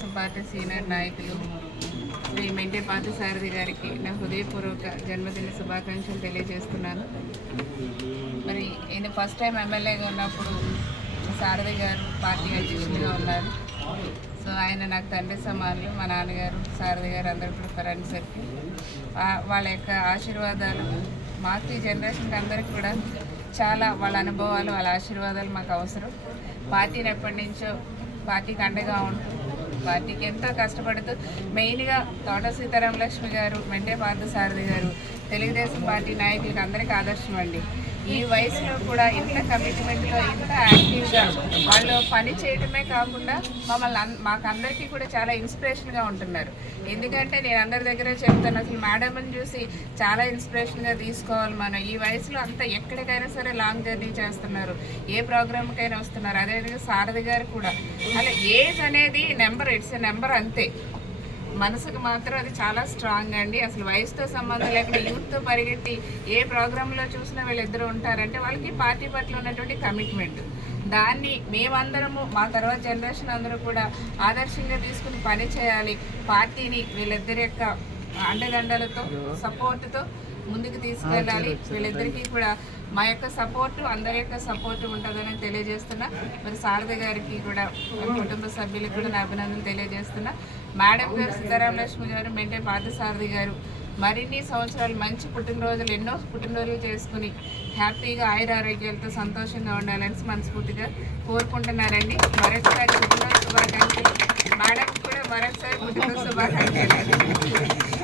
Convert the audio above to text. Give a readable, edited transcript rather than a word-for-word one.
Telugu Desam party senior నాయకులు శ్రీ మెంటే పార్థసారథి గారికి నా హృదయపూర్వక జన్మదిన శుభాకాంక్షలు తెలియజేస్తున్నాను. మరి ఈయన ఫస్ట్ టైం ఎమ్మెల్యేగా ఉన్నప్పుడు సారథి గారు పార్టీ అధ్యక్షులుగా ఉన్నారు. సో ఆయన నాకు తండ్రి సమానులు. మా నాన్నగారు సారథి గారు అందరూ కూడా ఫ్రెండ్స్ సర్కిల్. వాళ్ళ యొక్క ఆశీర్వాదాలు మాకు ఈ జనరేషన్కి అందరికీ కూడా చాలా, వాళ్ళ అనుభవాలు వాళ్ళ ఆశీర్వాదాలు మాకు అవసరం. పార్టీని ఎప్పటి నుంచో పార్టీకి అండగా ఉంటూ పార్టీకి ఎంతో కష్టపడుతూ మెయిన్గా తోట సీతారామలక్ష్మి గారు, మెంటే పార్థసారథి గారు తెలుగుదేశం పార్టీ నాయకులకు అందరికీ ఆదర్శం అండి. ఈ వయసులో కూడా ఇంత కమిట్మెంట్తో ఇంత యాక్టివ్గా వాళ్ళు పని చేయడమే కాకుండా మాకందరికీ కూడా చాలా ఇన్స్పిరేషన్గా ఉంటున్నారు. ఎందుకంటే నేను అందరి దగ్గర చెప్తాను, అసలు మేడంని చూసి చాలా ఇన్స్పిరేషన్గా తీసుకోవాలి. మనం ఈ వయసులో అంతా ఎక్కడికైనా సరే లాంగ్ జర్నీ చేస్తున్నారు, ఏ ప్రోగ్రామ్కైనా వస్తున్నారు. అదేవిధంగా సారథి గారు కూడా అలా ఏజ్ అనేది నెంబర్, ఇట్స్ ఎ నెంబర్ అంతే. మనసుకు మాత్రం అది చాలా స్ట్రాంగ్ అండి. అసలు వయసుతో సంబంధం లేకుండా యూత్తో పరిగెత్తి ఏ ప్రోగ్రాంలో చూసినా వీళ్ళిద్దరూ ఉంటారంటే వాళ్ళకి పార్టీ పట్ల ఉన్నటువంటి కమిట్మెంట్. దాన్ని మేమందరము, మా తర్వాత జనరేషన్ అందరూ కూడా ఆదర్శంగా తీసుకుని పని చేయాలి. పార్టీని వీళ్ళిద్దరి యొక్క అండదండలతో సపోర్టుతో ముందుకు తీసుకెళ్ళాలి. వీళ్ళిద్దరికీ కూడా మా యొక్క సపోర్టు, అందరి యొక్క సపోర్టు ఉంటుందని తెలియజేస్తున్నా. మరి సారథి గారికి కూడా, కుటుంబ సభ్యులకు కూడా నా అభినందనలు తెలియజేస్తున్నా. మేడం గారు, సీతారామలక్ష్మి గారు, మెంటే పార్థసారథి గారు మరిన్ని సంవత్సరాలు మంచి పుట్టినరోజులు, ఎన్నో పుట్టినరోజులు చేసుకుని హ్యాపీగా ఆయురారోగ్యాలతో సంతోషంగా ఉండాలని మనస్ఫూర్తిగా కోరుకుంటున్నారండి. మరొకసారి పుట్టినరోజు శుభాకాంక్షలు. మేడం కూడా మరొకసారి పుట్టినరోజు శుభాకాంక్షలు.